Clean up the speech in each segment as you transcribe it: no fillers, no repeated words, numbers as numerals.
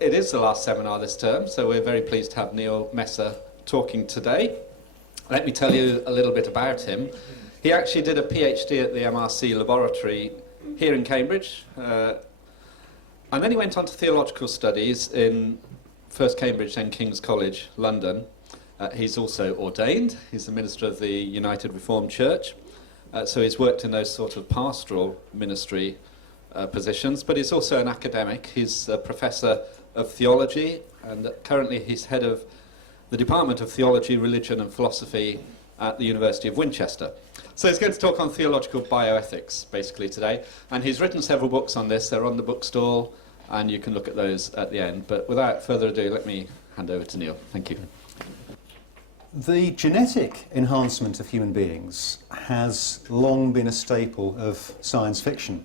it is the last seminar this term, so we're very pleased to have Neil Messer talking today. Let me tell you a little bit about him. He actually did a PhD at the MRC laboratory here in Cambridge, and then he went on to theological studies in first Cambridge, then King's College, London. He's also ordained. He's the minister of the United Reformed Church, so he's worked in those sort of pastoral ministry positions, but he's also an academic. He's a professor of theology, and currently he's head of the Department of Theology, Religion and Philosophy at the University of Winchester. So he's going to talk on theological bioethics, basically, today, and he's written several books on this. They're on the bookstall, and you can look at those at the end. But without further ado, let me hand over to Neil. Thank you. The genetic enhancement of human beings has long been a staple of science fiction,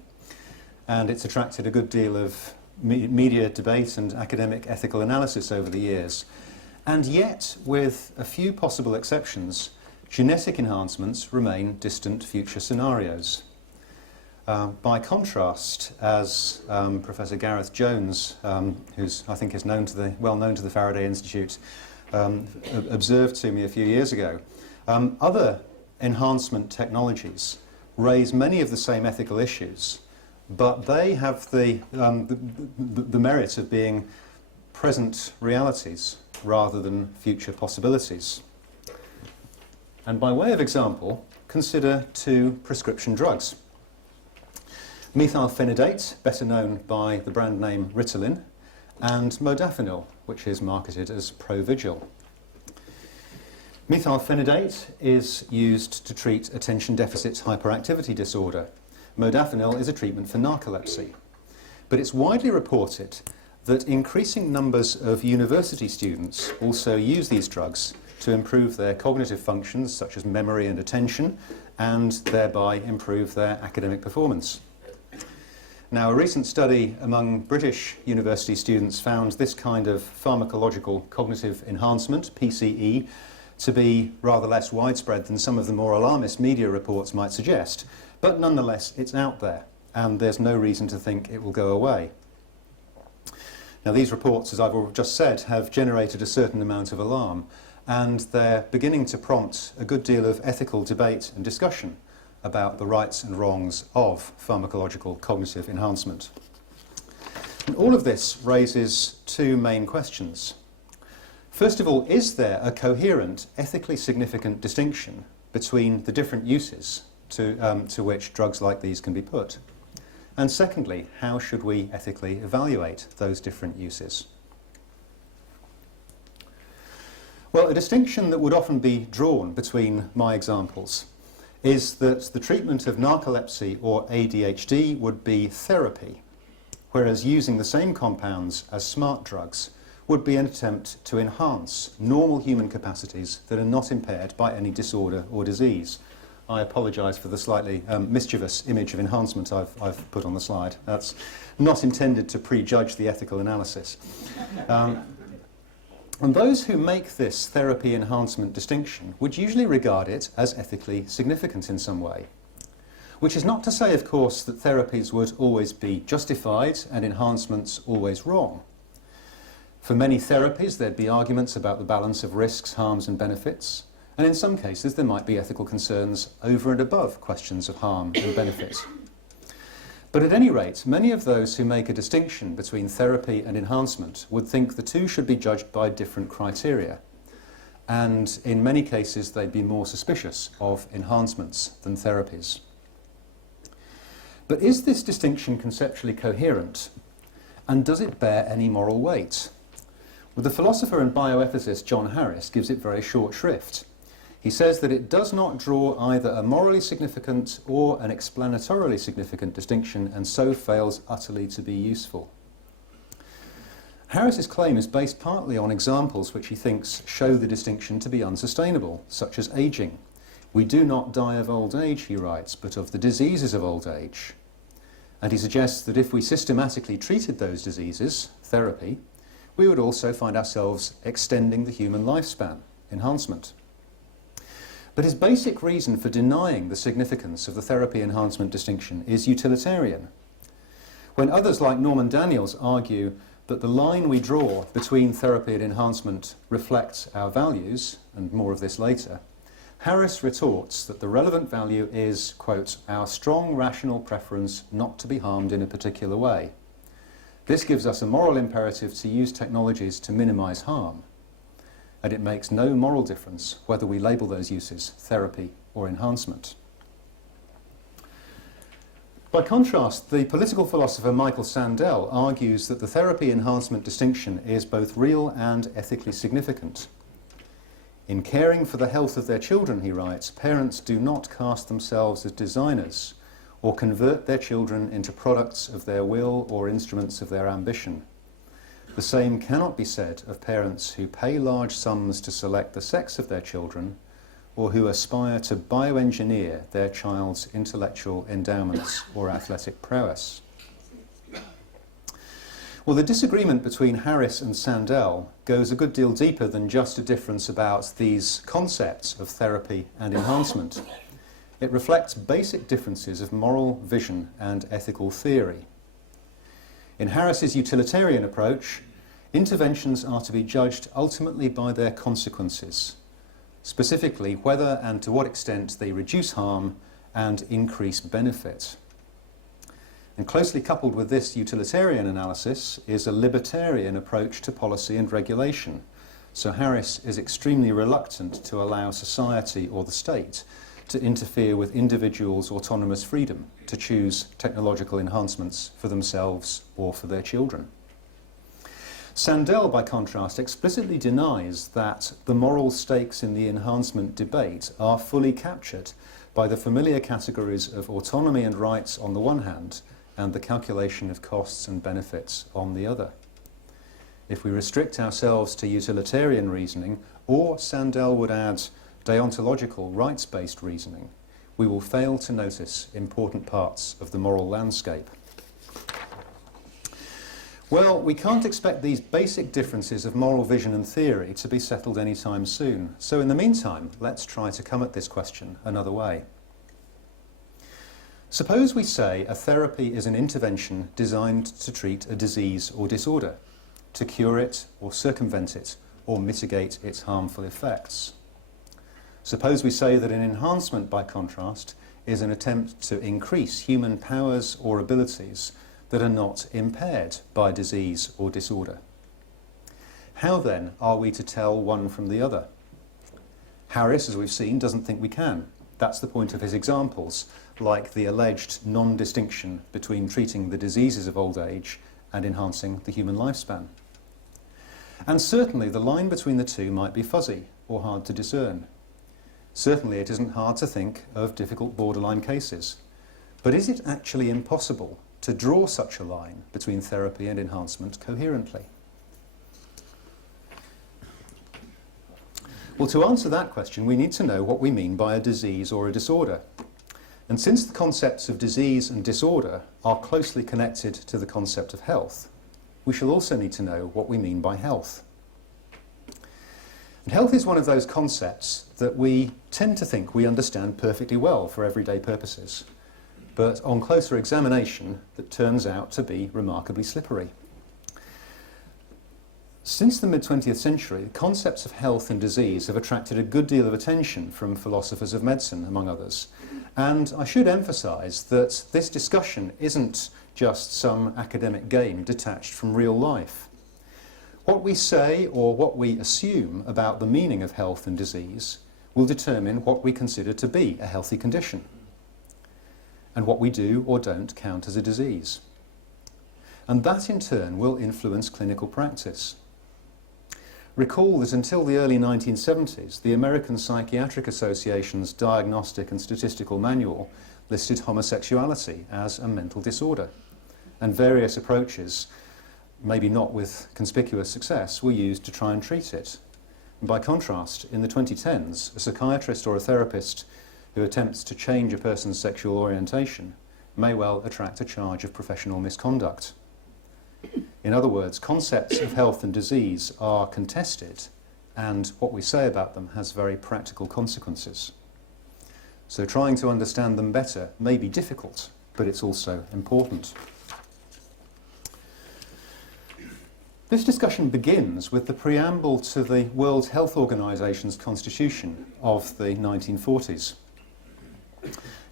and it's attracted a good deal of media debate and academic ethical analysis over the years. And yet, with a few possible exceptions, genetic enhancements remain distant future scenarios. By contrast, as Professor Gareth Jones, who's I think is well known to the Faraday Institute, observed to me a few years ago, other enhancement technologies raise many of the same ethical issues, but they have the merit of being present realities rather than future possibilities. And by way of example, consider two prescription drugs. Methylphenidate, better known by the brand name Ritalin, and modafinil, which is marketed as Provigil. Methylphenidate is used to treat attention deficit hyperactivity disorder. Modafinil is a treatment for narcolepsy. But it's widely reported that increasing numbers of university students also use these drugs to improve their cognitive functions, such as memory and attention, and thereby improve their academic performance. Now, a recent study among British university students found this kind of pharmacological cognitive enhancement, PCE, to be rather less widespread than some of the more alarmist media reports might suggest. But nonetheless, it's out there, and there's no reason to think it will go away. Now, these reports, as I've just said, have generated a certain amount of alarm, and they're beginning to prompt a good deal of ethical debate and discussion about the rights and wrongs of pharmacological cognitive enhancement. And all of this raises two main questions. First of all, is there a coherent, ethically significant distinction between the different uses to which drugs like these can be put? And secondly, how should we ethically evaluate those different uses? Well, a distinction that would often be drawn between my examples is that the treatment of narcolepsy or ADHD would be therapy, whereas using the same compounds as smart drugs would be an attempt to enhance normal human capacities that are not impaired by any disorder or disease. I apologise for the slightly mischievous image of enhancement I've put on the slide. That's not intended to prejudge the ethical analysis. And those who make this therapy enhancement distinction would usually regard it as ethically significant in some way. Which is not to say, of course, that therapies would always be justified and enhancements always wrong. For many therapies, there'd be arguments about the balance of risks, harms and benefits, and in some cases there might be ethical concerns over and above questions of harm and benefit. But at any rate, many of those who make a distinction between therapy and enhancement would think the two should be judged by different criteria. And in many cases, they'd be more suspicious of enhancements than therapies. But is this distinction conceptually coherent? And does it bear any moral weight? Well, the philosopher and bioethicist John Harris gives it very short shrift. He says that it does not draw either a morally significant or an explanatorily significant distinction, and so fails utterly to be useful. Harris's claim is based partly on examples which he thinks show the distinction to be unsustainable, such as aging. We do not die of old age, he writes, but of the diseases of old age. And he suggests that if we systematically treated those diseases, therapy, we would also find ourselves extending the human lifespan, enhancement. But his basic reason for denying the significance of the therapy enhancement distinction is utilitarian. When others like Norman Daniels argue that the line we draw between therapy and enhancement reflects our values, and more of this later, Harris retorts that the relevant value is, quote, our strong rational preference not to be harmed in a particular way. This gives us a moral imperative to use technologies to minimise harm, and it makes no moral difference whether we label those uses therapy or enhancement. By contrast, the political philosopher Michael Sandel argues that the therapy-enhancement distinction is both real and ethically significant. In caring for the health of their children, he writes, parents do not cast themselves as designers or convert their children into products of their will or instruments of their ambition. The same cannot be said of parents who pay large sums to select the sex of their children or who aspire to bioengineer their child's intellectual endowments or athletic prowess. Well, the disagreement between Harris and Sandel goes a good deal deeper than just a difference about these concepts of therapy and enhancement. It reflects basic differences of moral vision and ethical theory. In Harris's utilitarian approach, interventions are to be judged ultimately by their consequences, specifically whether and to what extent they reduce harm and increase benefit. And closely coupled with this utilitarian analysis is a libertarian approach to policy and regulation. So Harris is extremely reluctant to allow society or the state to interfere with individuals' autonomous freedom to choose technological enhancements for themselves or for their children. Sandel, by contrast, explicitly denies that the moral stakes in the enhancement debate are fully captured by the familiar categories of autonomy and rights on the one hand and the calculation of costs and benefits on the other. If we restrict ourselves to utilitarian reasoning, or Sandel would add deontological, rights-based reasoning, we will fail to notice important parts of the moral landscape. Well, we can't expect these basic differences of moral vision and theory to be settled anytime soon. So in the meantime, let's try to come at this question another way. Suppose we say a therapy is an intervention designed to treat a disease or disorder, to cure it or circumvent it or mitigate its harmful effects. Suppose we say that an enhancement, by contrast, is an attempt to increase human powers or abilities that are not impaired by disease or disorder. How then are we to tell one from the other? Harris, as we've seen, doesn't think we can. That's the point of his examples, like the alleged non-distinction between treating the diseases of old age and enhancing the human lifespan. And certainly the line between the two might be fuzzy or hard to discern. Certainly it isn't hard to think of difficult borderline cases. But is it actually impossible to draw such a line between therapy and enhancement coherently? Well, to answer that question, we need to know what we mean by a disease or a disorder. And since the concepts of disease and disorder are closely connected to the concept of health, we shall also need to know what we mean by health. And health is one of those concepts that we tend to think we understand perfectly well for everyday purposes, but on closer examination, that turns out to be remarkably slippery. Since the mid-20th century, the concepts of health and disease have attracted a good deal of attention from philosophers of medicine, among others. And I should emphasise that this discussion isn't just some academic game detached from real life. What we say or what we assume about the meaning of health and disease will determine what we consider to be a healthy condition, and what we do or don't count as a disease. And that in turn will influence clinical practice. Recall that until the early 1970s, the American Psychiatric Association's Diagnostic and Statistical Manual listed homosexuality as a mental disorder, and various approaches, maybe not with conspicuous success, were used to try and treat it. And by contrast, in the 2010s, a psychiatrist or a therapist who attempts to change a person's sexual orientation may well attract a charge of professional misconduct. In other words, concepts of health and disease are contested, and what we say about them has very practical consequences. So trying to understand them better may be difficult, but it's also important. This discussion begins with the preamble to the World Health Organization's constitution of the 1940s.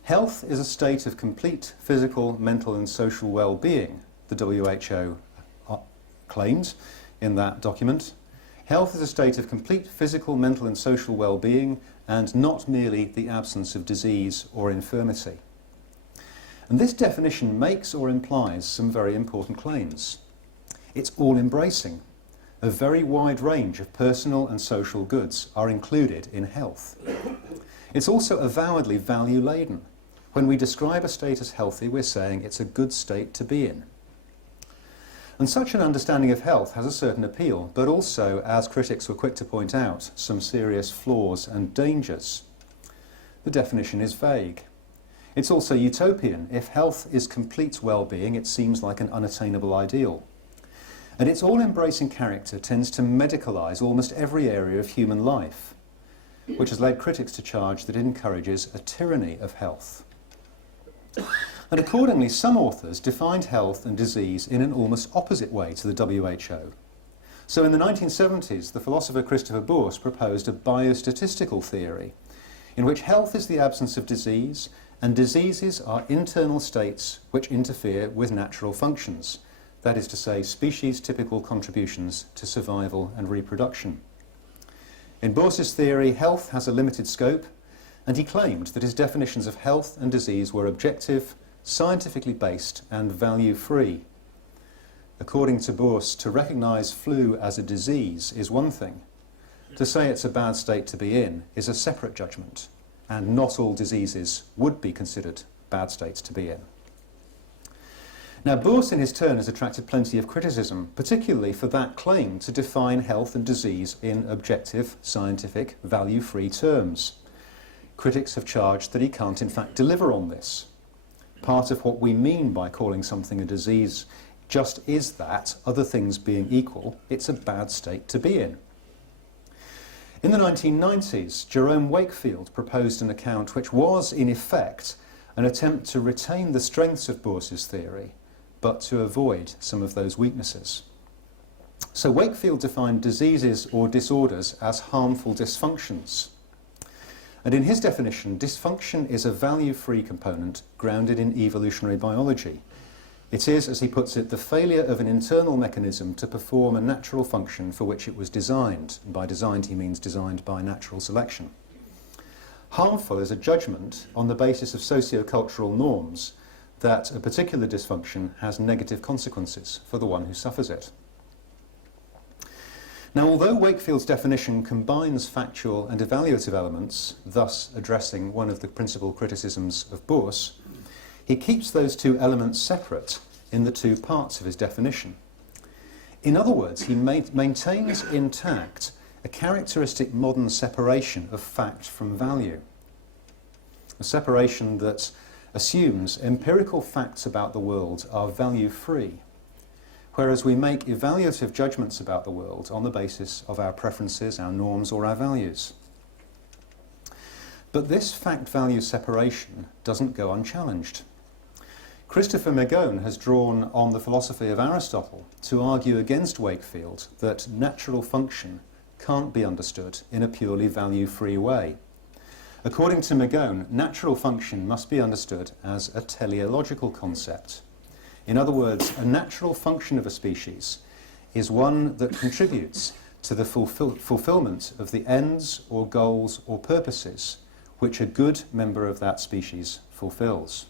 Health is a state of complete physical, mental and social well-being, the WHO claims in that document. Health is a state of complete physical, mental and social well-being and not merely the absence of disease or infirmity. And this definition makes or implies some very important claims. It's all-embracing. A very wide range of personal and social goods are included in health. It's also avowedly value-laden. When we describe a state as healthy, we're saying it's a good state to be in. And such an understanding of health has a certain appeal, but also, as critics were quick to point out, some serious flaws and dangers. The definition is vague. It's also utopian. If health is complete well-being, it seems like an unattainable ideal. And its all-embracing character tends to medicalise almost every area of human life, which has led critics to charge that it encourages a tyranny of health. And accordingly, some authors defined health and disease in an almost opposite way to the WHO. So in the 1970s, the philosopher Christopher Boorse proposed a biostatistical theory in which health is the absence of disease and diseases are internal states which interfere with natural functions, that is to say, species-typical contributions to survival and reproduction. In Boorse's theory, health has a limited scope, and he claimed that his definitions of health and disease were objective, scientifically based and value-free. According to Boorse, to recognise flu as a disease is one thing. To say it's a bad state to be in is a separate judgment, and not all diseases would be considered bad states to be in. Now, Boorse in his turn has attracted plenty of criticism, particularly for that claim to define health and disease in objective, scientific, value-free terms. Critics have charged that he can't in fact deliver on this. Part of what we mean by calling something a disease just is that, other things being equal, it's a bad state to be in. In the 1990s, Jerome Wakefield proposed an account which was, in effect, an attempt to retain the strengths of Boorse's theory, but to avoid some of those weaknesses. So Wakefield defined diseases or disorders as harmful dysfunctions. And in his definition, dysfunction is a value-free component grounded in evolutionary biology. It is, as he puts it, the failure of an internal mechanism to perform a natural function for which it was designed. And by designed, he means designed by natural selection. Harmful is a judgment on the basis of socio-cultural norms that a particular dysfunction has negative consequences for the one who suffers it. Now, although Wakefield's definition combines factual and evaluative elements, thus addressing one of the principal criticisms of Boorse, he keeps those two elements separate in the two parts of his definition. In other words, he maintains intact a characteristic modern separation of fact from value, a separation that assumes empirical facts about the world are value-free, whereas we make evaluative judgments about the world on the basis of our preferences, our norms, or our values. But this fact-value separation doesn't go unchallenged. Christopher Megone has drawn on the philosophy of Aristotle to argue against Wakefield that natural function can't be understood in a purely value-free way. According to Megone, natural function must be understood as a teleological concept. In other words, a natural function of a species is one that contributes to the fulfillment of the ends or goals or purposes which a good member of that species fulfills.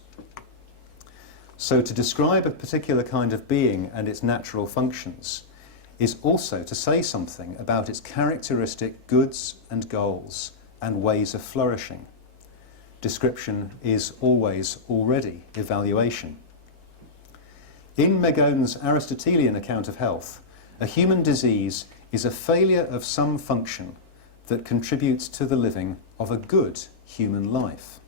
So to describe a particular kind of being and its natural functions is also to say something about its characteristic goods and goals and ways of flourishing. Description is always already evaluation. In Megone's Aristotelian account of health, a human disease is a failure of some function that contributes to the living of a good human life.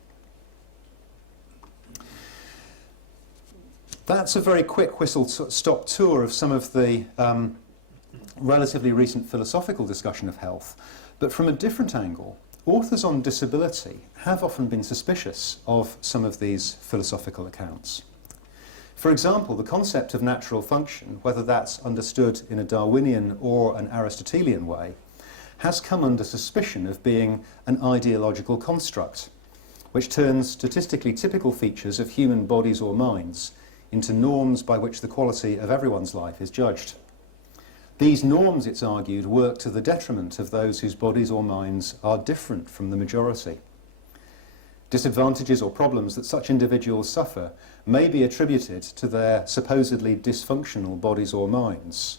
That's a very quick whistle-stop tour of some of the relatively recent philosophical discussion of health. But from a different angle, authors on disability have often been suspicious of some of these philosophical accounts. For example, the concept of natural function, whether that's understood in a Darwinian or an Aristotelian way, has come under suspicion of being an ideological construct, which turns statistically typical features of human bodies or minds into norms by which the quality of everyone's life is judged. These norms, it's argued, work to the detriment of those whose bodies or minds are different from the majority. Disadvantages or problems that such individuals suffer may be attributed to their supposedly dysfunctional bodies or minds.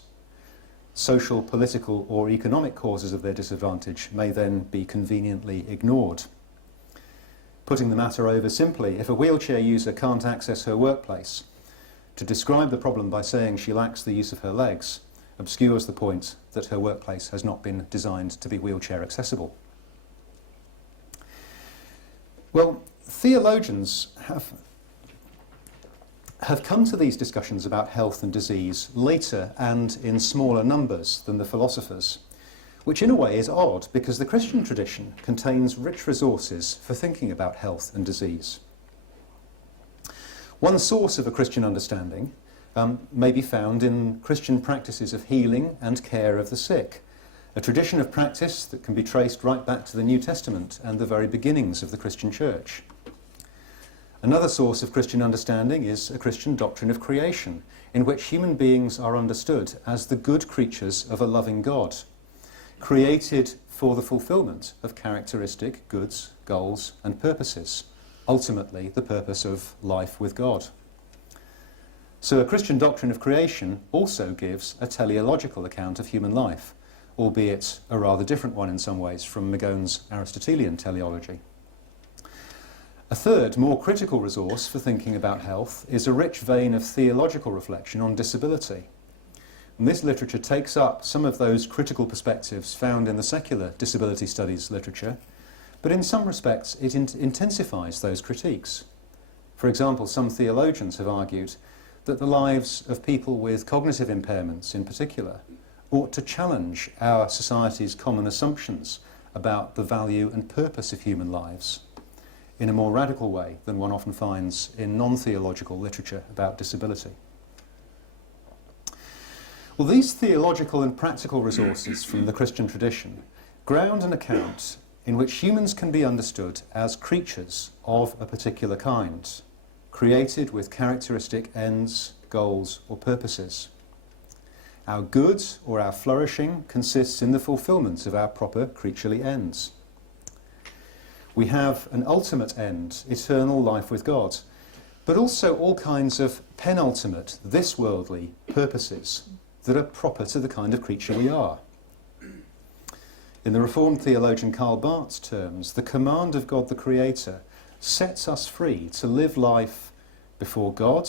Social, political or economic causes of their disadvantage may then be conveniently ignored. Putting the matter over simply, if a wheelchair user can't access her workplace, to describe the problem by saying she lacks the use of her legs obscures the point that her workplace has not been designed to be wheelchair accessible. Well, theologians have come to these discussions about health and disease later and in smaller numbers than the philosophers, which in a way is odd because the Christian tradition contains rich resources for thinking about health and disease. One source of a Christian understanding may be found in Christian practices of healing and care of the sick, a tradition of practice that can be traced right back to the New Testament and the very beginnings of the Christian church. Another source of Christian understanding is a Christian doctrine of creation, in which human beings are understood as the good creatures of a loving God, created for the fulfillment of characteristic goods, goals and purposes, ultimately the purpose of life with God. So a Christian doctrine of creation also gives a teleological account of human life, albeit a rather different one in some ways from McGowan's Aristotelian teleology. A third, more critical resource for thinking about health is a rich vein of theological reflection on disability. And this literature takes up some of those critical perspectives found in the secular disability studies literature, but in some respects it intensifies those critiques. For example, some theologians have argued that the lives of people with cognitive impairments in particular ought to challenge our society's common assumptions about the value and purpose of human lives in a more radical way than one often finds in non-theological literature about disability. Well, these theological and practical resources from the Christian tradition ground an account in which humans can be understood as creatures of a particular kind, created with characteristic ends, goals or purposes. Our good or our flourishing consists in the fulfillment of our proper creaturely ends. We have an ultimate end, eternal life with God, but also all kinds of penultimate, this-worldly purposes that are proper to the kind of creature we are. In the Reformed theologian Karl Barth's terms, the command of God the Creator sets us free to live life before God,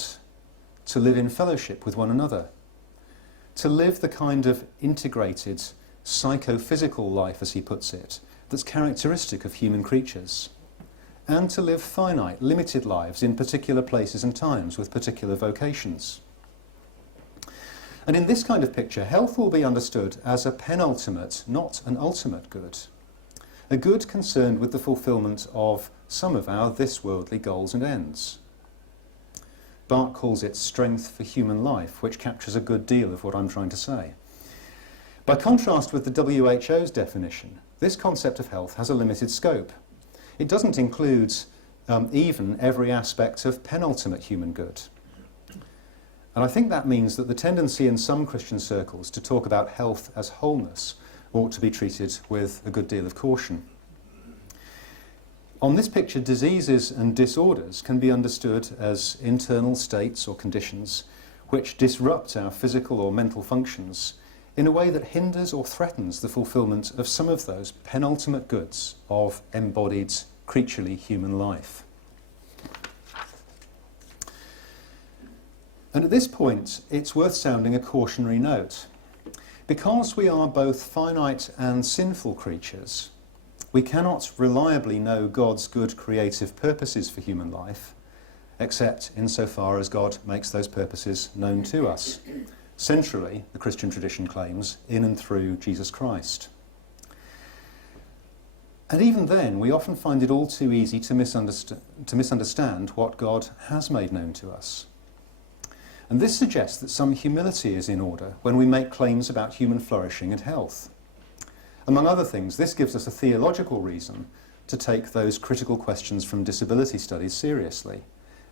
to live in fellowship with one another, to live the kind of integrated psychophysical life, as he puts it, that's characteristic of human creatures, and to live finite, limited lives in particular places and times with particular vocations. And in this kind of picture, health will be understood as a penultimate, not an ultimate good. A good concerned with the fulfillment of some of our this-worldly goals and ends. Barth calls it strength for human life, which captures a good deal of what I'm trying to say. By contrast with the WHO's definition, this concept of health has a limited scope. It doesn't include even every aspect of penultimate human good. And I think that means that the tendency in some Christian circles to talk about health as wholeness ought to be treated with a good deal of caution. On this picture, diseases and disorders can be understood as internal states or conditions which disrupt our physical or mental functions in a way that hinders or threatens the fulfillment of some of those penultimate goods of embodied, creaturely human life. And at this point, it's worth sounding a cautionary note. Because we are both finite and sinful creatures, we cannot reliably know God's good creative purposes for human life, except insofar as God makes those purposes known to us. Centrally, the Christian tradition claims, in and through Jesus Christ. And even then, we often find it all too easy to misunderstand what God has made known to us. And this suggests that some humility is in order when we make claims about human flourishing and health. Among other things, this gives us a theological reason to take those critical questions from disability studies seriously,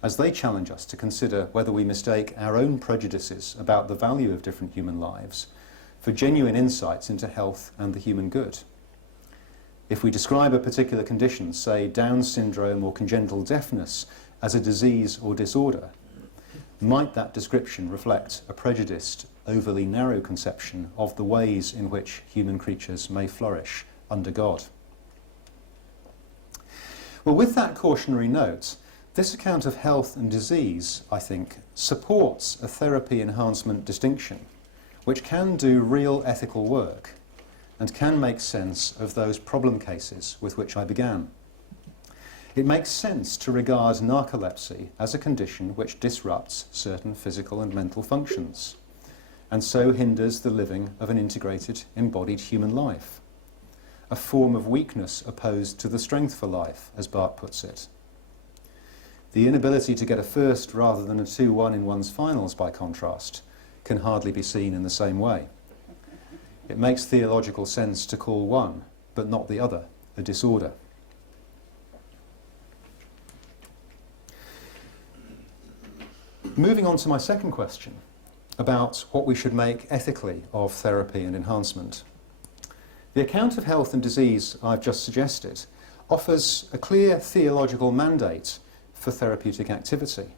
as they challenge us to consider whether we mistake our own prejudices about the value of different human lives for genuine insights into health and the human good. If we describe a particular condition, say Down syndrome or congenital deafness, as a disease or disorder, might that description reflect a prejudiced, overly narrow conception of the ways in which human creatures may flourish under God? Well, with that cautionary note, this account of health and disease, I think, supports a therapy enhancement distinction, which can do real ethical work and can make sense of those problem cases with which I began. It makes sense to regard narcolepsy as a condition which disrupts certain physical and mental functions, and so hinders the living of an integrated, embodied human life, a form of weakness opposed to the strength for life, as Barth puts it. The inability to get a first rather than a 2-1 in one's finals, by contrast, can hardly be seen in the same way. It makes theological sense to call one, but not the other, a disorder. Moving on to my second question, about what we should make ethically of therapy and enhancement. The account of health and disease I've just suggested offers a clear theological mandate for therapeutic activity.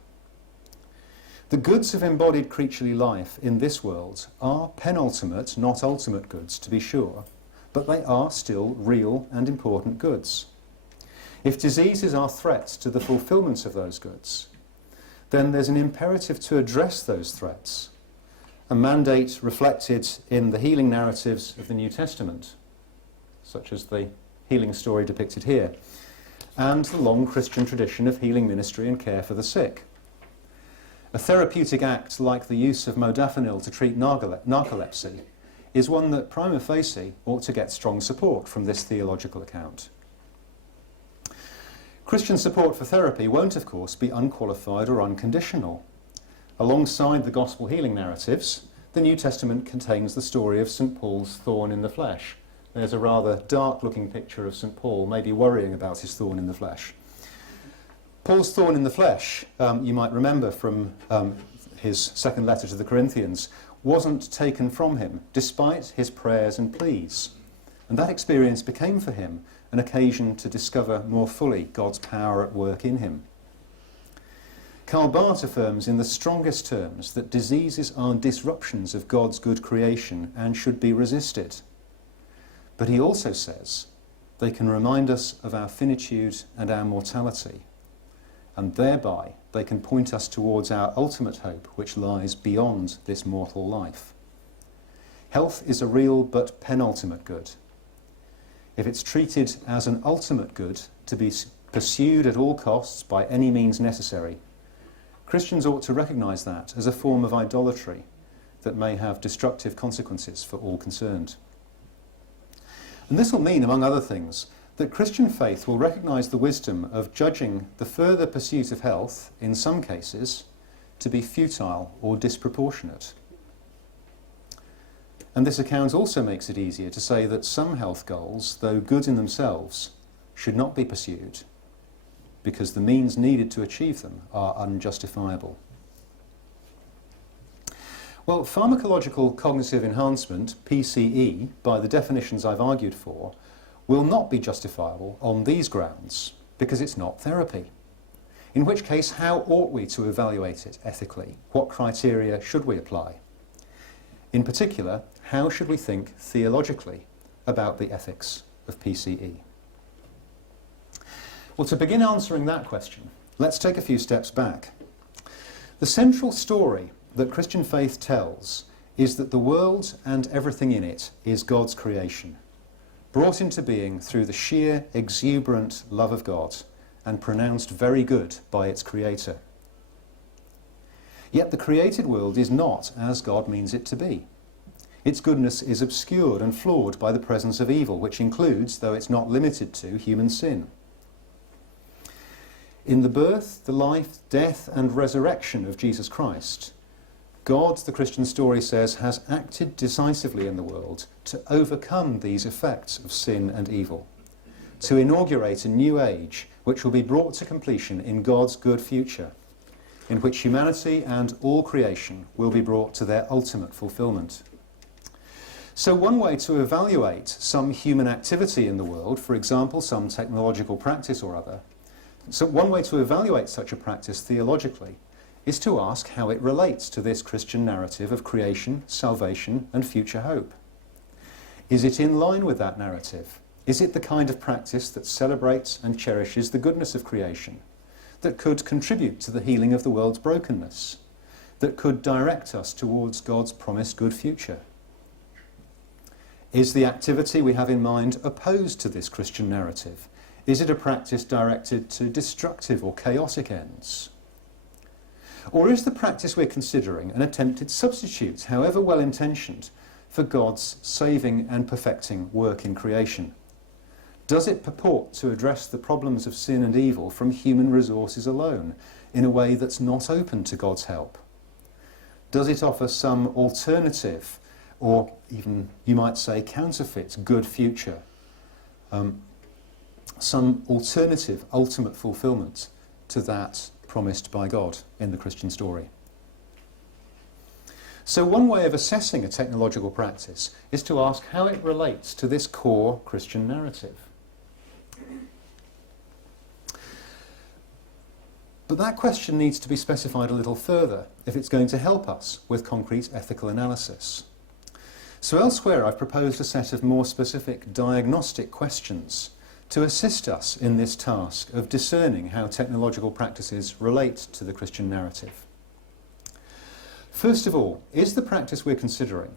The goods of embodied creaturely life in this world are penultimate, not ultimate goods, to be sure, but they are still real and important goods. If diseases are threats to the fulfillment of those goods, then there's an imperative to address those threats, a mandate reflected in the healing narratives of the New Testament, such as the healing story depicted here, and the long Christian tradition of healing ministry and care for the sick. A therapeutic act like the use of modafinil to treat narcolepsy is one that prima facie ought to get strong support from this theological account. Christian support for therapy won't, of course, be unqualified or unconditional. Alongside the gospel healing narratives, the New Testament contains the story of St. Paul's thorn in the flesh. There's a rather dark-looking picture of St. Paul, maybe worrying about his thorn in the flesh. Paul's thorn in the flesh, you might remember from his second letter to the Corinthians, wasn't taken from him, despite his prayers and pleas. And that experience became for him an occasion to discover more fully God's power at work in him. Karl Barth affirms in the strongest terms that diseases are disruptions of God's good creation and should be resisted. But he also says they can remind us of our finitude and our mortality, and thereby they can point us towards our ultimate hope, which lies beyond this mortal life. Health is a real but penultimate good. If it's treated as an ultimate good to be pursued at all costs by any means necessary, Christians ought to recognise that as a form of idolatry that may have destructive consequences for all concerned. And this will mean, among other things, that Christian faith will recognise the wisdom of judging the further pursuit of health, in some cases, to be futile or disproportionate. And this account also makes it easier to say that some health goals, though good in themselves, should not be pursued, because the means needed to achieve them are unjustifiable. Well, pharmacological cognitive enhancement, PCE, by the definitions I've argued for, will not be justifiable on these grounds, because it's not therapy. In which case, how ought we to evaluate it ethically? What criteria should we apply? In particular, how should we think theologically about the ethics of PCE? Well, to begin answering that question, let's take a few steps back. The central story that Christian faith tells is that the world and everything in it is God's creation, brought into being through the sheer, exuberant love of God and pronounced very good by its creator. Yet the created world is not as God means it to be. Its goodness is obscured and flawed by the presence of evil, which includes, though it's not limited to, human sin. In the birth, the life, death and resurrection of Jesus Christ, God, the Christian story says, has acted decisively in the world to overcome these effects of sin and evil, to inaugurate a new age which will be brought to completion in God's good future, in which humanity and all creation will be brought to their ultimate fulfillment. So one way to evaluate some human activity in the world, for example, some technological practice or other, so one way to evaluate such a practice theologically is to ask how it relates to this Christian narrative of creation, salvation and future hope. Is it in line with that narrative? Is it the kind of practice that celebrates and cherishes the goodness of creation, that could contribute to the healing of the world's brokenness, that could direct us towards God's promised good future? Is the activity we have in mind opposed to this Christian narrative? Is it a practice directed to destructive or chaotic ends? Or is the practice we're considering an attempted substitute, however well-intentioned, for God's saving and perfecting work in creation? Does it purport to address the problems of sin and evil from human resources alone, in a way that's not open to God's help? Does it offer some alternative, or even, you might say, counterfeit good future? Some alternative ultimate fulfillment to that promised by God in the Christian story. So one way of assessing a technological practice is to ask how it relates to this core Christian narrative. But that question needs to be specified a little further if it's going to help us with concrete ethical analysis. So elsewhere I've proposed a set of more specific diagnostic questions to assist us in this task of discerning how technological practices relate to the Christian narrative. First of all, is the practice we're considering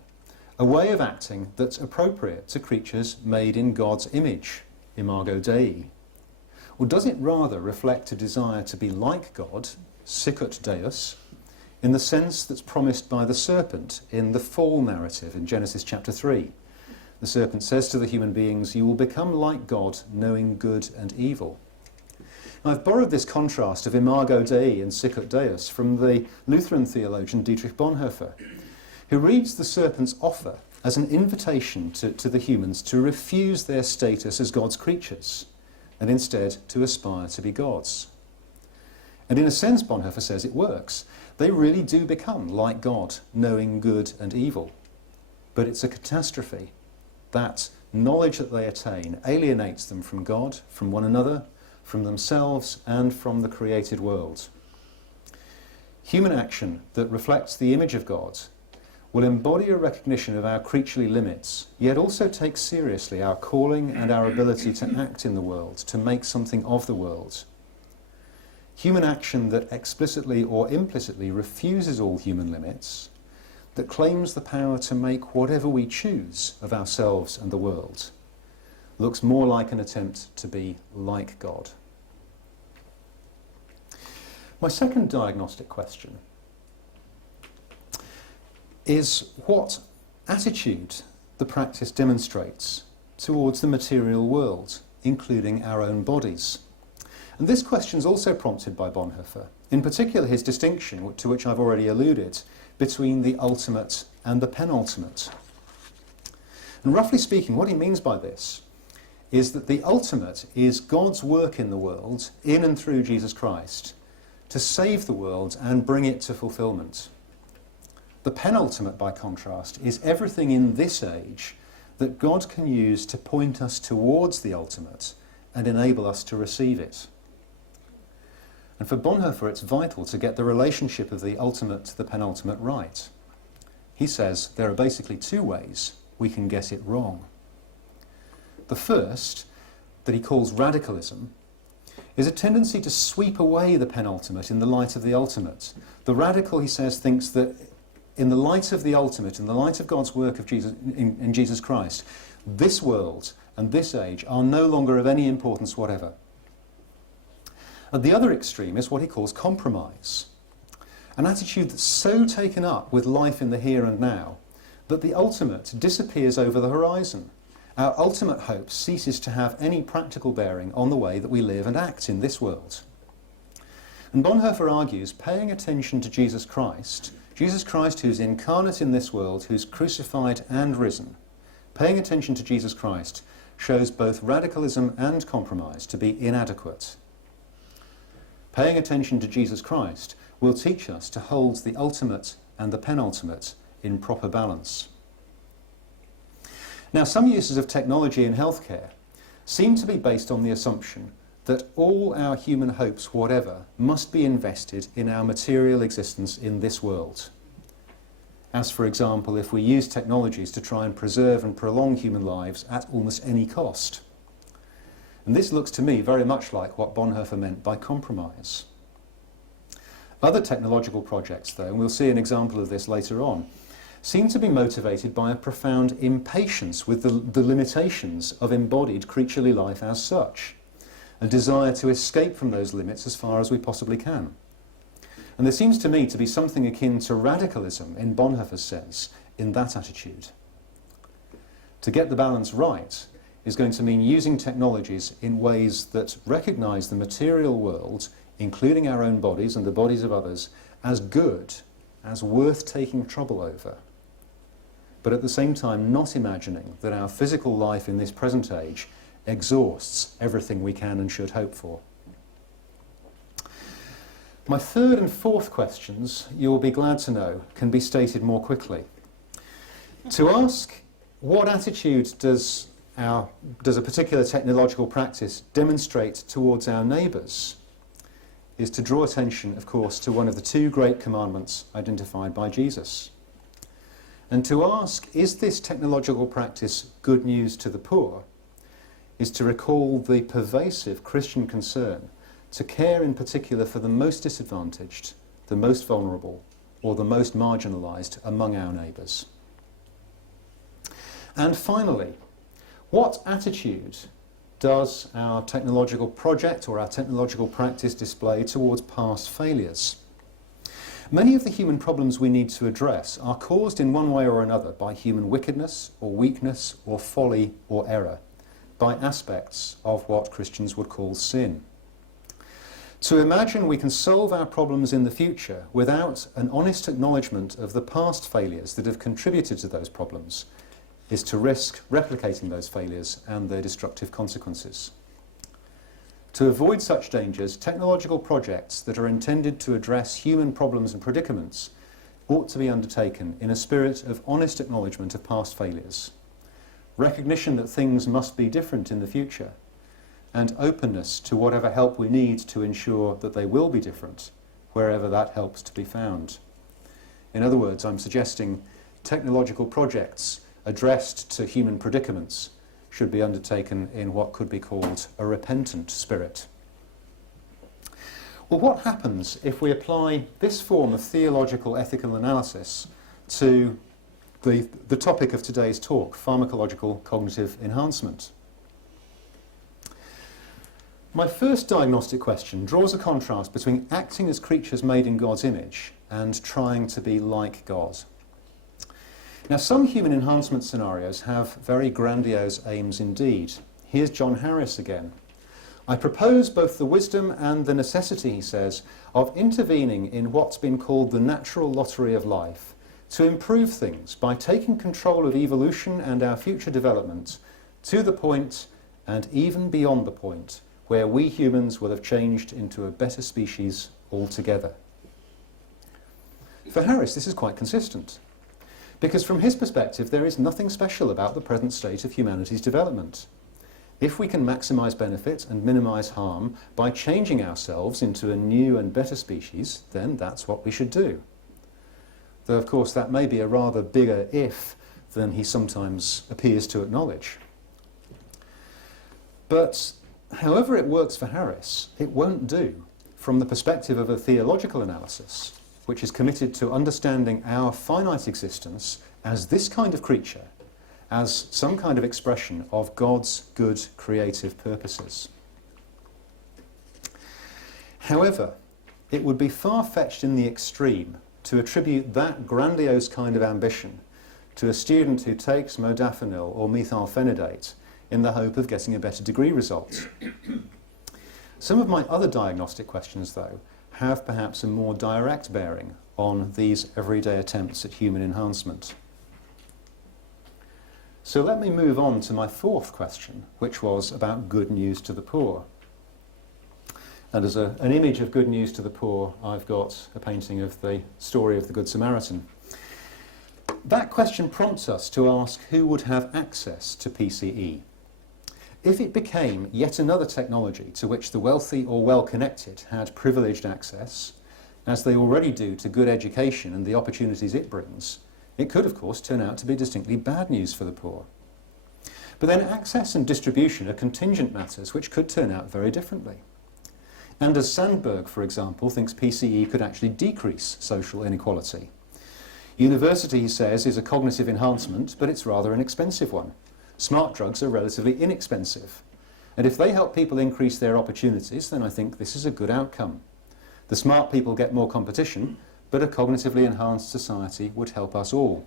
a way of acting that's appropriate to creatures made in God's image, imago Dei? Or does it rather reflect a desire to be like God, sicut Deus, in the sense that's promised by the serpent in the fall narrative in Genesis chapter 3? The serpent says to the human beings, "You will become like God, knowing good and evil." Now, I've borrowed this contrast of imago Dei and sicut Deus from the Lutheran theologian Dietrich Bonhoeffer, who reads the serpent's offer as an invitation to the humans to refuse their status as God's creatures and instead to aspire to be gods. And in a sense, Bonhoeffer says, it works. They really do become like God, knowing good and evil. But it's a catastrophe. That knowledge that they attain alienates them from God, from one another, from themselves, and from the created world. Human action that reflects the image of God will embody a recognition of our creaturely limits, yet also take seriously our calling and our ability to act in the world, to make something of the world. Human action that explicitly or implicitly refuses all human limits, that claims the power to make whatever we choose of ourselves and the world, looks more like an attempt to be like God. My second diagnostic question is what attitude the practice demonstrates towards the material world, including our own bodies. And this question is also prompted by Bonhoeffer, in particular his distinction, to which I've already alluded, between the ultimate and the penultimate. And roughly speaking, what he means by this is that the ultimate is God's work in the world, in and through Jesus Christ, to save the world and bring it to fulfillment. The penultimate, by contrast, is everything in this age that God can use to point us towards the ultimate and enable us to receive it. And for Bonhoeffer, it's vital to get the relationship of the ultimate to the penultimate right. He says there are basically two ways we can get it wrong. The first, that he calls radicalism, is a tendency to sweep away the penultimate in the light of the ultimate. The radical, he says, thinks that in the light of the ultimate, in the light of God's work of Jesus, in Jesus Christ, this world and this age are no longer of any importance whatever. At the other extreme is what he calls compromise, an attitude that's so taken up with life in the here and now that the ultimate disappears over the horizon. Our ultimate hope ceases to have any practical bearing on the way that we live and act in this world. And Bonhoeffer argues paying attention to Jesus Christ Jesus Christ, who's incarnate in this world, who's crucified and risen, paying attention to Jesus Christ shows both radicalism and compromise to be inadequate. Paying attention to Jesus Christ will teach us to hold the ultimate and the penultimate in proper balance. Now, some uses of technology in healthcare seem to be based on the assumption that all our human hopes, whatever, must be invested in our material existence in this world. As, for example, if we use technologies to try and preserve and prolong human lives at almost any cost. And this looks to me very much like what Bonhoeffer meant by compromise. Other technological projects, though, and we'll see an example of this later on, seem to be motivated by a profound impatience with the limitations of embodied creaturely life as such, a desire to escape from those limits as far as we possibly can. And there seems to me to be something akin to radicalism, in Bonhoeffer's sense, in that attitude. To get the balance right is going to mean using technologies in ways that recognise the material world, including our own bodies and the bodies of others, as good, as worth taking trouble over. But at the same time not imagining that our physical life in this present age exhausts everything we can and should hope for. My third and fourth questions, you will be glad to know, can be stated more quickly. To ask what attitude does a particular technological practice demonstrate towards our neighbours is to draw attention, of course, to one of the two great commandments identified by Jesus. And to ask, is this technological practice good news to the poor, is to recall the pervasive Christian concern to care in particular for the most disadvantaged, the most vulnerable, or the most marginalised among our neighbours. And finally, what attitude does our technological project or our technological practice display towards past failures? Many of the human problems we need to address are caused in one way or another by human wickedness or weakness or folly or error, by aspects of what Christians would call sin. To imagine we can solve our problems in the future without an honest acknowledgement of the past failures that have contributed to those problems is to risk replicating those failures and their destructive consequences. To avoid such dangers, technological projects that are intended to address human problems and predicaments ought to be undertaken in a spirit of honest acknowledgement of past failures, recognition that things must be different in the future, and openness to whatever help we need to ensure that they will be different, wherever that helps to be found. In other words, I'm suggesting technological projects addressed to human predicaments should be undertaken in what could be called a repentant spirit. Well, what happens if we apply this form of theological ethical analysis to the topic of today's talk, pharmacological cognitive enhancement? My first diagnostic question draws a contrast between acting as creatures made in God's image and trying to be like God. Now, some human enhancement scenarios have very grandiose aims indeed. Here's John Harris again. I propose both the wisdom and the necessity, he says, of intervening in what's been called the natural lottery of life to improve things by taking control of evolution and our future development to the point, and even beyond the point, where we humans will have changed into a better species altogether. For Harris, this is quite consistent, because from his perspective, there is nothing special about the present state of humanity's development. If we can maximise benefit and minimise harm by changing ourselves into a new and better species, then that's what we should do. Though, of course, that may be a rather bigger if than he sometimes appears to acknowledge. But however it works for Harris, it won't do from the perspective of a theological analysis, which is committed to understanding our finite existence as this kind of creature, as some kind of expression of God's good creative purposes. However, it would be far-fetched in the extreme to attribute that grandiose kind of ambition to a student who takes modafinil or methylphenidate in the hope of getting a better degree result. Some of my other diagnostic questions, though, have perhaps a more direct bearing on these everyday attempts at human enhancement. So let me move on to my fourth question, which was about good news to the poor. And as an image of good news to the poor, I've got a painting of the story of the Good Samaritan. That question prompts us to ask who would have access to PCE. If it became yet another technology to which the wealthy or well-connected had privileged access, as they already do to good education and the opportunities it brings, it could, of course, turn out to be distinctly bad news for the poor. But then access and distribution are contingent matters which could turn out very differently. Anders Sandberg, for example, thinks PCE could actually decrease social inequality. University, he says, is a cognitive enhancement, but it's rather an expensive one. Smart drugs are relatively inexpensive. And if they help people increase their opportunities, then I think this is a good outcome. The smart people get more competition, but a cognitively enhanced society would help us all.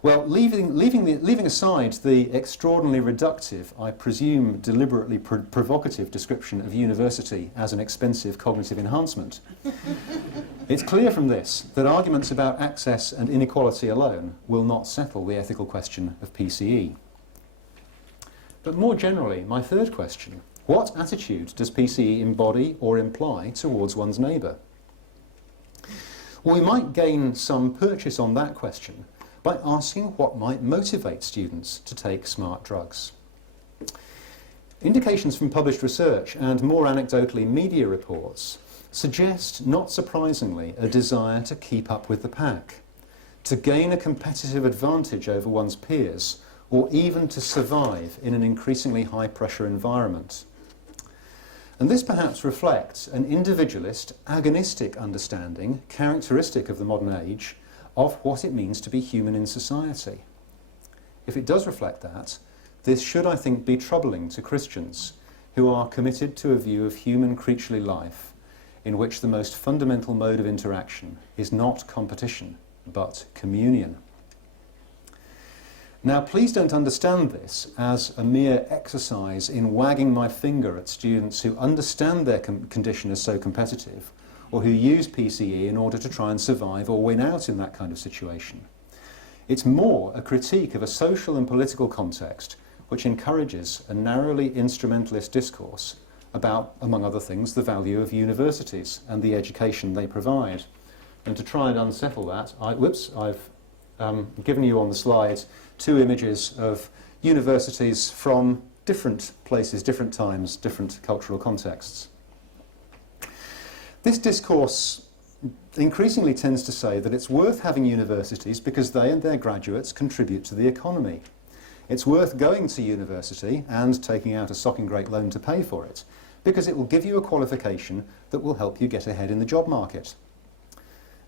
Well, leaving aside the extraordinarily reductive, I presume deliberately provocative description of university as an expensive cognitive enhancement, it's clear from this that arguments about access and inequality alone will not settle the ethical question of PCE. But more generally, my third question, what attitude does PCE embody or imply towards one's neighbour? Well, we might gain some purchase on that question by asking what might motivate students to take smart drugs. Indications from published research and, more anecdotally, media reports suggest, not surprisingly, a desire to keep up with the pack, to gain a competitive advantage over one's peers, or even to survive in an increasingly high-pressure environment. And this perhaps reflects an individualist, agonistic understanding, characteristic of the modern age, of what it means to be human in society. If it does reflect that, this should, I think, be troubling to Christians who are committed to a view of human creaturely life in which the most fundamental mode of interaction is not competition, but communion. Now, please don't understand this as a mere exercise in wagging my finger at students who understand their condition as so competitive, or who use PCE in order to try and survive or win out in that kind of situation. It's more a critique of a social and political context which encourages a narrowly instrumentalist discourse about, among other things, the value of universities and the education they provide. And to try and unsettle that, I've given you on the slide two images of universities from different places, different times, different cultural contexts. This discourse increasingly tends to say that it's worth having universities because they and their graduates contribute to the economy. It's worth going to university and taking out a socking great loan to pay for it because it will give you a qualification that will help you get ahead in the job market.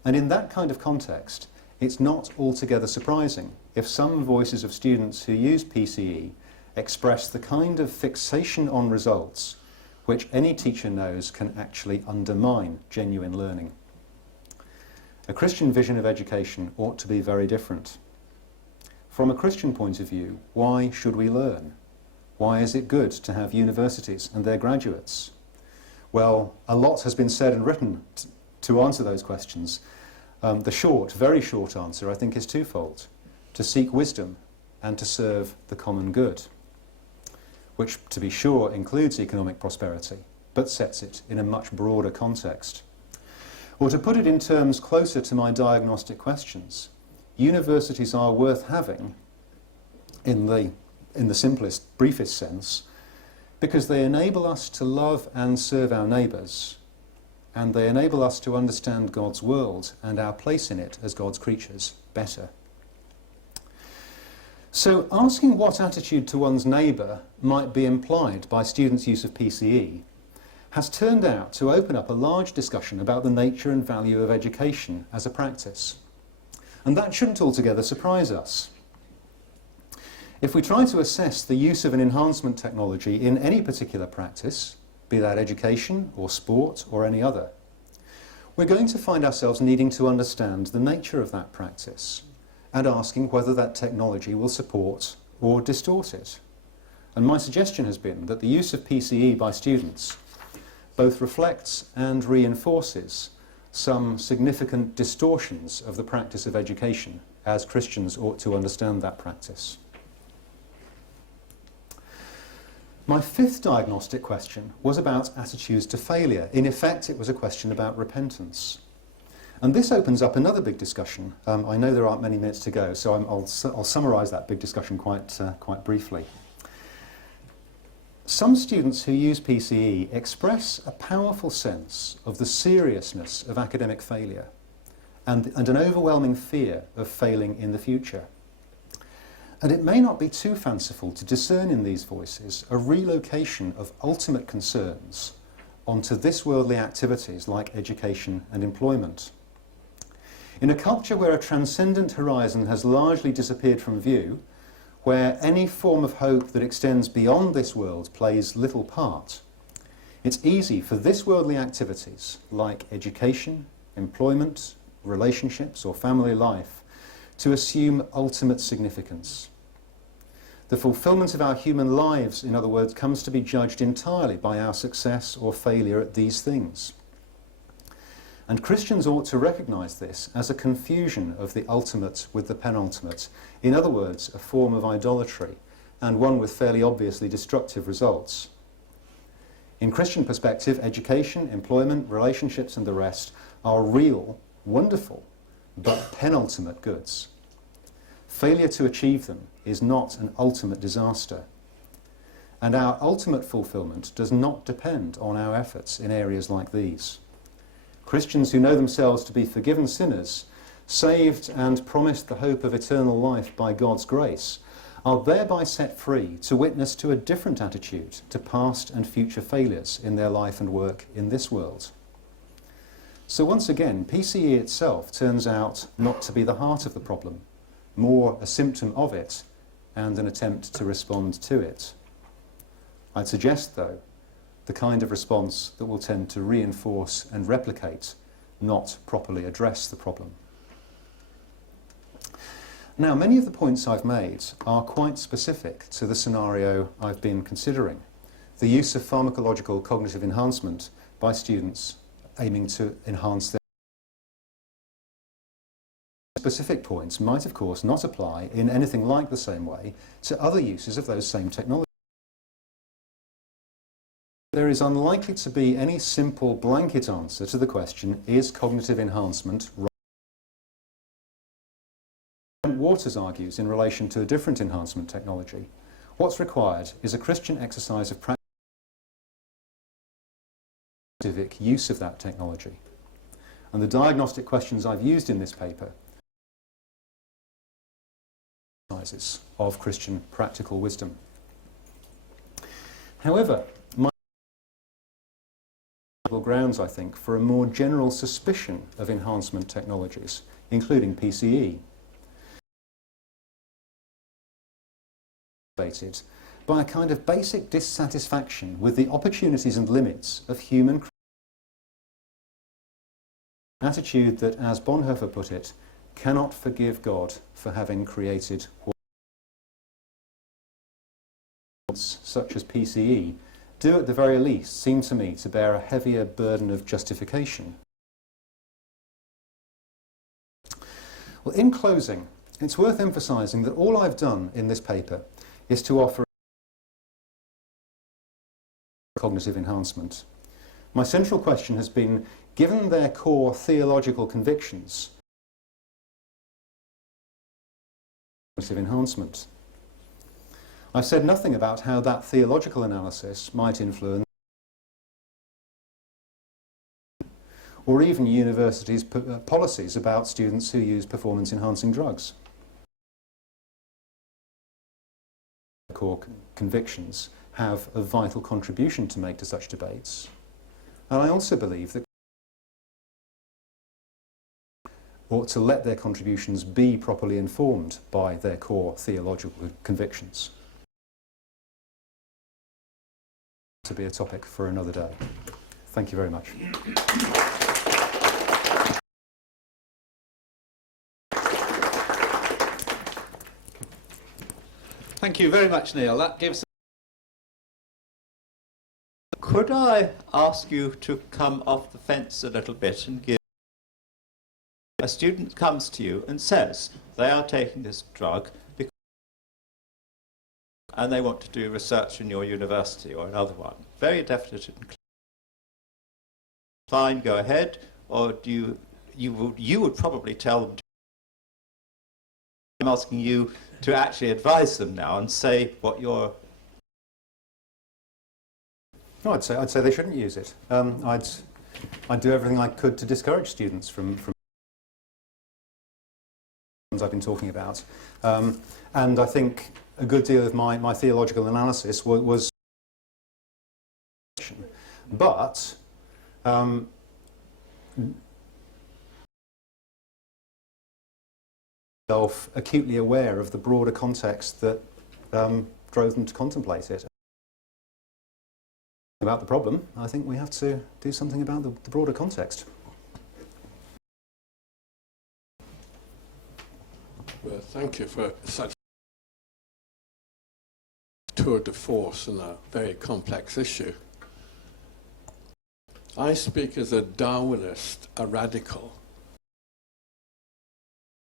And in that kind of context, it's not altogether surprising if some voices of students who use PCE express the kind of fixation on results which any teacher knows can actually undermine genuine learning. A Christian vision of education ought to be very different. From a Christian point of view, why should we learn? Why is it good to have universities and their graduates? Well, a lot has been said and written to answer those questions. The short, very short answer, I think, is twofold: to seek wisdom and to serve the common good, which, to be sure, includes economic prosperity, but sets it in a much broader context. Or to put it in terms closer to my diagnostic questions, universities are worth having, in the simplest, briefest sense, because they enable us to love and serve our neighbours, and they enable us to understand God's world and our place in it as God's creatures better. So asking what attitude to one's neighbour might be implied by students' use of PCE has turned out to open up a large discussion about the nature and value of education as a practice. And that shouldn't altogether surprise us. If we try to assess the use of an enhancement technology in any particular practice, be that education or sport or any other, we're going to find ourselves needing to understand the nature of that practice and asking whether that technology will support or distort it. And my suggestion has been that the use of PCE by students both reflects and reinforces some significant distortions of the practice of education, as Christians ought to understand that practice. My fifth diagnostic question was about attitudes to failure. In effect, it was a question about repentance. And this opens up another big discussion. I know there aren't many minutes to go, so I'll summarise that big discussion quite briefly. Some students who use PCE express a powerful sense of the seriousness of academic failure and an overwhelming fear of failing in the future. And it may not be too fanciful to discern in these voices a relocation of ultimate concerns onto this-worldly activities like education and employment. In a culture where a transcendent horizon has largely disappeared from view, where any form of hope that extends beyond this world plays little part, it's easy for this-worldly activities like education, employment, relationships or family life to assume ultimate significance. The fulfillment of our human lives, in other words, comes to be judged entirely by our success or failure at these things. And Christians ought to recognise this as a confusion of the ultimate with the penultimate. In other words, a form of idolatry, and one with fairly obviously destructive results. In Christian perspective, education, employment, relationships and the rest are real, wonderful, but penultimate goods. Failure to achieve them is not an ultimate disaster. And our ultimate fulfilment does not depend on our efforts in areas like these. Christians who know themselves to be forgiven sinners, saved and promised the hope of eternal life by God's grace, are thereby set free to witness to a different attitude to past and future failures in their life and work in this world. So once again, PCE itself turns out not to be the heart of the problem, more a symptom of it and an attempt to respond to it. I'd suggest, though, the kind of response that will tend to reinforce and replicate, not properly address the problem. Now, many of the points I've made are quite specific to the scenario I've been considering, the use of pharmacological cognitive enhancement by students aiming to enhance their specific points might, of course, not apply in anything like the same way to other uses of those same technologies. There is unlikely to be any simple blanket answer to the question, is cognitive enhancement right? Waters argues in relation to a different enhancement technology. What's required is a Christian exercise of specific use of that technology. And the diagnostic questions I've used in this paper of Christian practical wisdom. However, grounds, I think, for a more general suspicion of enhancement technologies, including PCE. By a kind of basic dissatisfaction with the opportunities and limits of human attitude that, as Bonhoeffer put it, cannot forgive God for having created such as PCE do at the very least seem to me to bear a heavier burden of justification. Well, in closing, it's worth emphasising that all I've done in this paper is to offer cognitive enhancement. My central question has been, given their core theological convictions, cognitive enhancement. I've said nothing about how that theological analysis might influence or even universities' policies about students who use performance-enhancing drugs. Core convictions have a vital contribution to make to such debates. And I also believe that ought to let their contributions be properly informed by their core theological convictions. To be a topic for another day. Thank you very much. Thank you very much, Neil. That gives... Could I ask you to come off the fence a little bit and give A student comes to you and says they are taking this drug and they want to do research in your university or another one. Very definite and clear. Fine, go ahead, or do you would probably tell them. I'm asking you to actually advise them now and say what you're. No, I'd say they shouldn't use it. I'd do everything I could to discourage students from I've been talking about, and I think a good deal of my theological analysis was but acutely aware of the broader context that drove them to contemplate it. About the problem, I think we have to do something about the broader context. Well, thank you for such tour de force on a very complex issue. I speak as a Darwinist, a radical,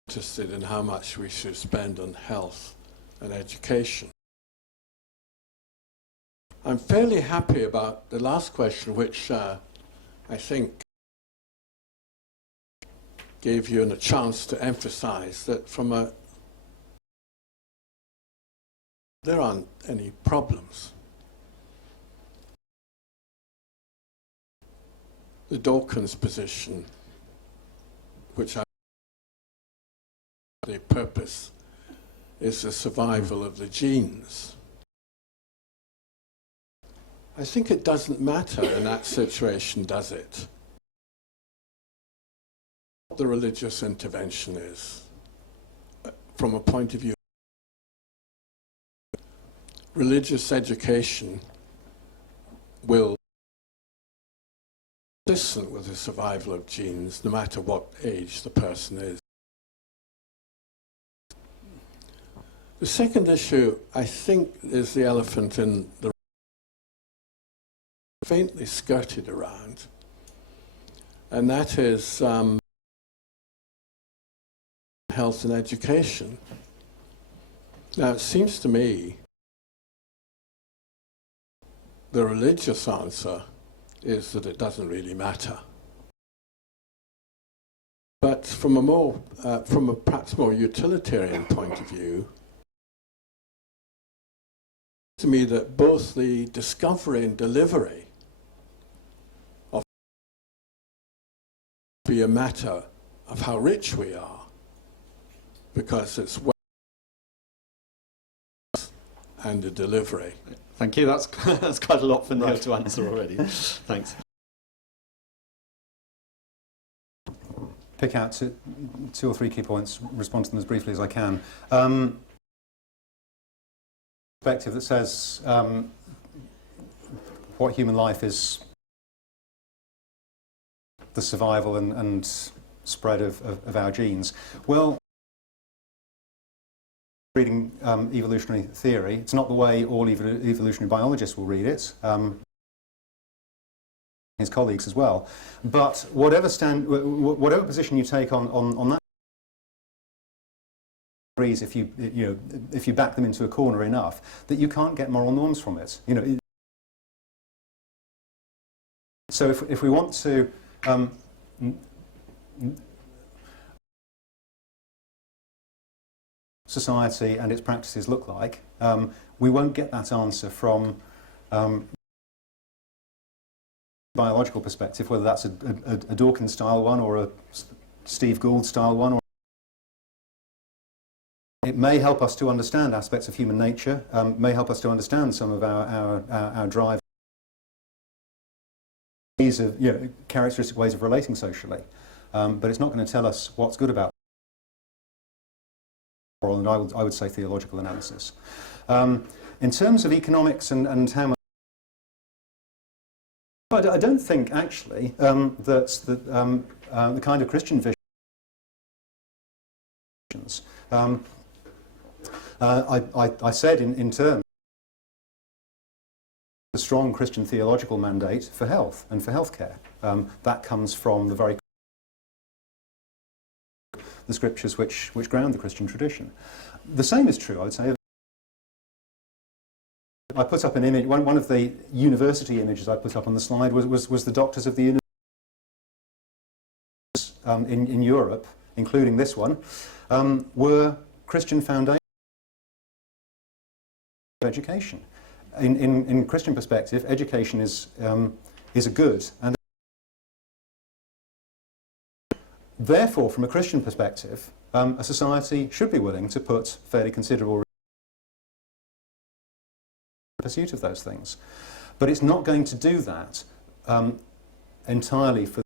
interested in how much we should spend on health and education. I'm fairly happy about the last question, which I think gave you a chance to emphasize that there aren't any problems. The Dawkins position, which the purpose is the survival of the genes. I think it doesn't matter in that situation, does it? What the religious intervention is, from a point of view. Religious education will be consistent with the survival of genes, no matter what age the person is. The second issue, I think, is the elephant in the faintly skirted around, and that is health and education. Now, it seems to me the religious answer is that it doesn't really matter. But from a perhaps more utilitarian point of view, to me that both the discovery and delivery of be a matter of how rich we are, because it's and the delivery. Thank you. That's quite a lot for Neil to answer already. Thanks. Pick out two or three key points, respond to them as briefly as I can. Perspective that says what human life is the survival and spread of our genes. Well, reading evolutionary theory, it's not the way all evolutionary biologists will read it, his colleagues as well, but whatever position you take on that, if you back them into a corner enough, that you can't get moral norms from it. So if we want to society and its practices look like, we won't get that answer from biological perspective, whether that's a Dawkins style one or a Steve Gould style one. Or it may help us to understand aspects of human nature, may help us to understand some of our drive. These are characteristic ways of relating socially, but it's not going to tell us what's good about moral, and I would say theological analysis. In terms of economics and how much, I don't think actually that the kind of Christian visions. I said in terms a strong Christian theological mandate for health and for healthcare. That comes from the very the scriptures which ground the Christian tradition. The same is true, I would say. I put up an image, one of the university images I put up on the slide was the doctors of the university in Europe, including this one, were Christian foundations of education. In Christian perspective, education is a good, and therefore, from a Christian perspective, a society should be willing to put fairly considerable pursuit of those things. But it's not going to do that entirely for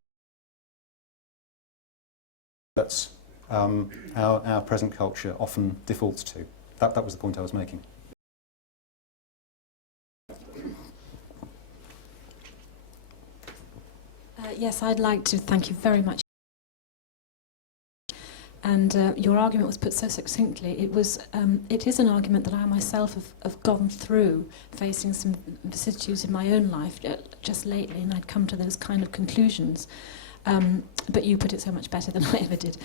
that our present culture often defaults to. That was the point I was making. Yes, I'd like to thank you very much. And your argument was put so succinctly. It is an argument that I myself have gone through, facing some vicissitudes in my own life just lately, and I'd come to those kind of conclusions. But you put it so much better than I ever did.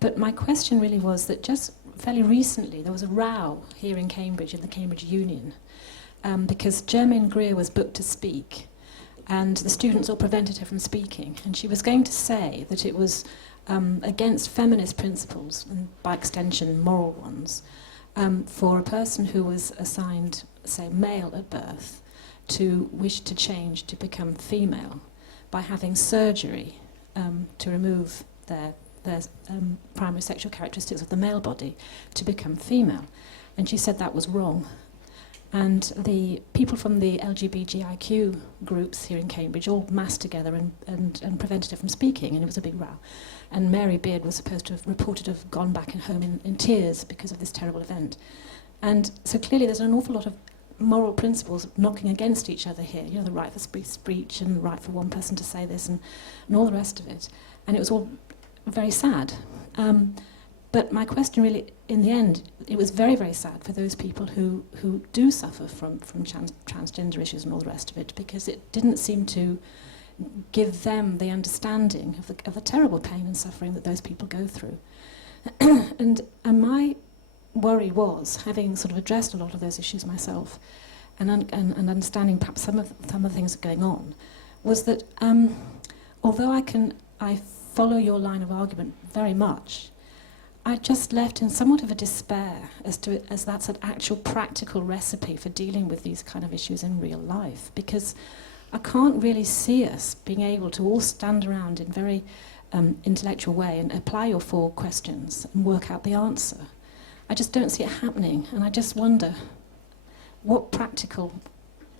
But my question really was that just fairly recently there was a row here in Cambridge, in the Cambridge Union, because Germaine Greer was booked to speak, and the students all prevented her from speaking. And she was going to say that it was against feminist principles, and by extension moral ones, for a person who was assigned, say, male at birth, to wish to change to become female by having surgery to remove their primary sexual characteristics of the male body to become female. And she said that was wrong. And the people from the LGBTIQ groups here in Cambridge all massed together and prevented her from speaking, and it was a big row. And Mary Beard was supposed to have reported to have gone back home in tears because of this terrible event. And so clearly there's an awful lot of moral principles knocking against each other here. You know, the right for speech and the right for one person to say this and all the rest of it. And it was all very sad. But my question really, in the end, it was very, very sad for those people who do suffer from transgender issues and all the rest of it, because it didn't seem to give them the understanding of the terrible pain and suffering that those people go through. and my worry was, having sort of addressed a lot of those issues myself, and understanding perhaps some of the things that are going on, was that although I follow your line of argument very much, I just left in somewhat of a despair as that's an actual practical recipe for dealing with these kind of issues in real life, because I can't really see us being able to all stand around in very intellectual way and apply your 4 questions and work out the answer. I just don't see it happening, and I just wonder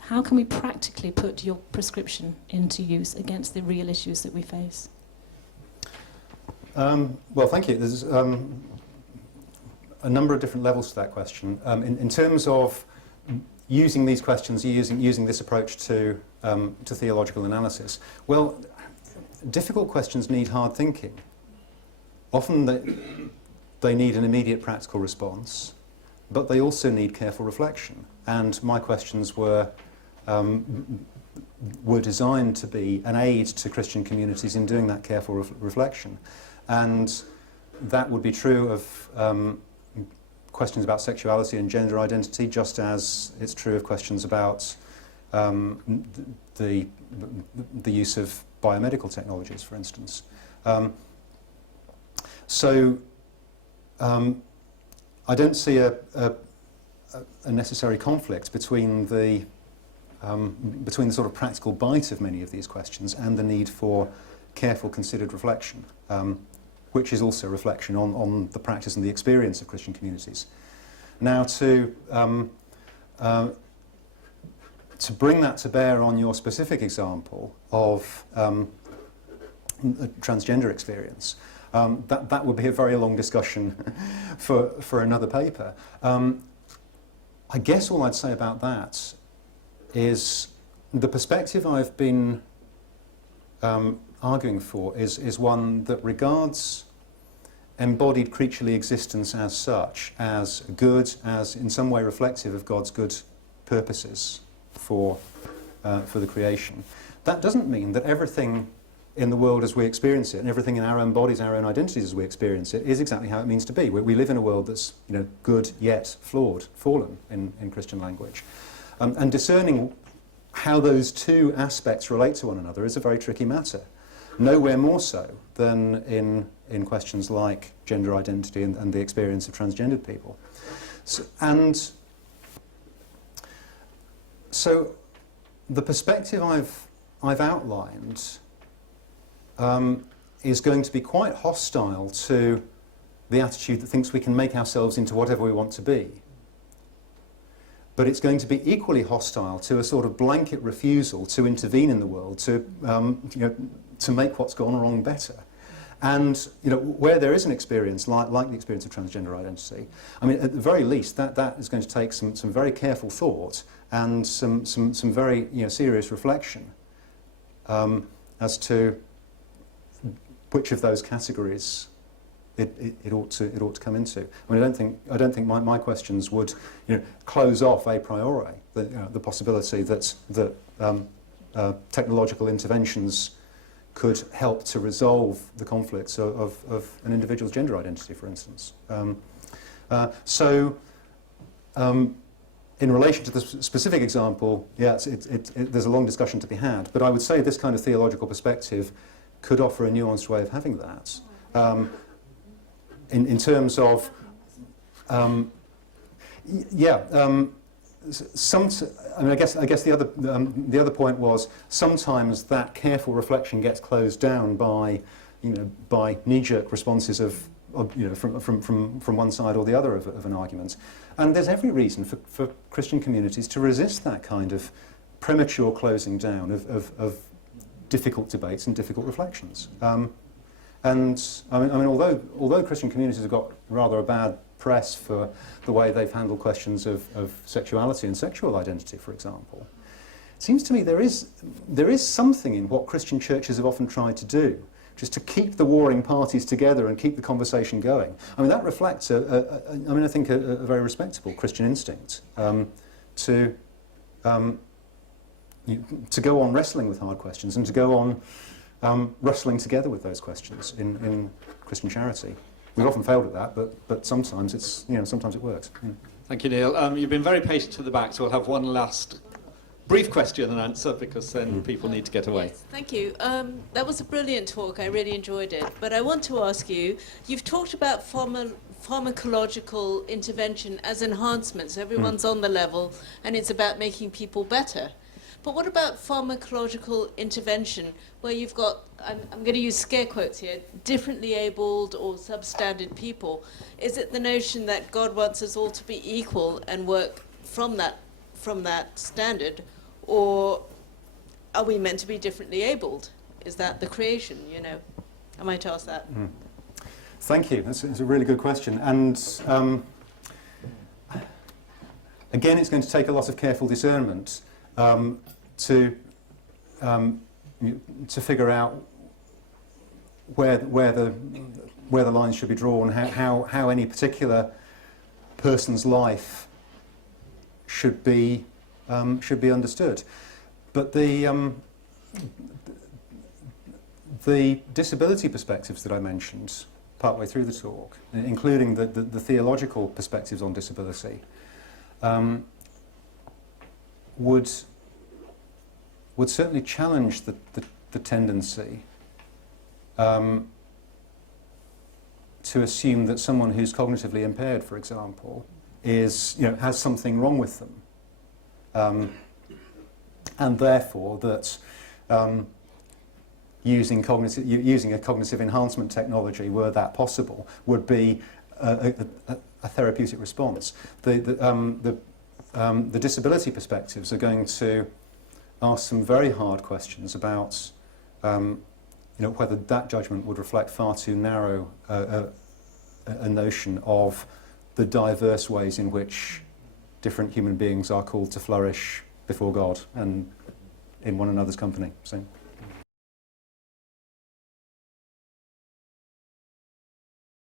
how can we practically put your prescription into use against the real issues that we face? Well, thank you. There's a number of different levels to that question. In terms of using these questions, using this approach to theological analysis, well, difficult questions need hard thinking. Often they need an immediate practical response, but they also need careful reflection. And my questions were designed to be an aid to Christian communities in doing that careful reflection. And that would be true of questions about sexuality and gender identity, just as it's true of questions about the use of biomedical technologies, for instance. So I don't see a necessary conflict between the sort of practical bite of many of these questions and the need for careful, considered reflection, which is also reflection on the practice and the experience of Christian communities. Now, to bring that to bear on your specific example of a transgender experience, that would be a very long discussion for another paper. I guess all I'd say about that is the perspective I've been arguing for is one that regards embodied creaturely existence as such, as good, as in some way reflective of God's good purposes for the creation. That doesn't mean that everything in the world as we experience it, and everything in our own bodies, our own identities as we experience it, is exactly how it means to be. We live in a world that's, you know, good yet flawed, fallen in Christian language. And discerning how those two aspects relate to one another is a very tricky matter. Nowhere more so than in questions like gender identity and the experience of transgendered people. So the perspective I've outlined is going to be quite hostile to the attitude that thinks we can make ourselves into whatever we want to be. But it's going to be equally hostile to a sort of blanket refusal to intervene in the world, to to make what's gone wrong better. And where there is an experience like the experience of transgender identity, I mean, at the very least, that is going to take some very careful thought and some very serious reflection as to which of those categories it ought to come into. I mean, I don't think my questions would close off a priori the possibility that technological interventions could help to resolve the conflicts of an individual's gender identity, for instance. In relation to the specific example, there's a long discussion to be had, but I would say this kind of theological perspective could offer a nuanced way of having that. In terms of, I guess the other point was sometimes that careful reflection gets closed down by knee-jerk responses from one side or the other of an argument, and there's every reason for Christian communities to resist that kind of premature closing down of difficult debates and difficult reflections. And I mean, although Christian communities have got rather a bad press for the way they've handled questions of sexuality and sexual identity, for example, it seems to me there is something in what Christian churches have often tried to do, just to keep the warring parties together and keep the conversation going. I mean, that reflects I think a very respectable Christian instinct to go on wrestling with hard questions and to go on wrestling together with those questions in Christian charity. We've often failed at that, but sometimes sometimes it works. Yeah. Thank you, Neil. You've been very patient to the back, so we'll have one last brief question and answer because then people need to get away. Yes, thank you. That was a brilliant talk. I really enjoyed it. But I want to ask you, you've talked about pharmacological intervention as enhancement, so everyone's on the level and it's about making people better. But what about pharmacological intervention where you've got, I'm going to use scare quotes here, differently abled or substandard people? Is it the notion that God wants us all to be equal and work from that standard, or are we meant to be differently abled? Is that the creation, I might ask that. Thank you. That's a really good question. And again, it's going to take a lot of careful discernment to figure out where the lines should be drawn, how any particular person's life should be understood. But the disability perspectives that I mentioned partway through the talk, including the theological perspectives on disability, would certainly challenge the tendency to assume that someone who's cognitively impaired, for example, has something wrong with them, and therefore that using a cognitive enhancement technology, were that possible, would be a therapeutic response. The disability perspectives are going to ask some very hard questions about whether that judgment would reflect far too narrow a notion of the diverse ways in which different human beings are called to flourish before God and in one another's company. So.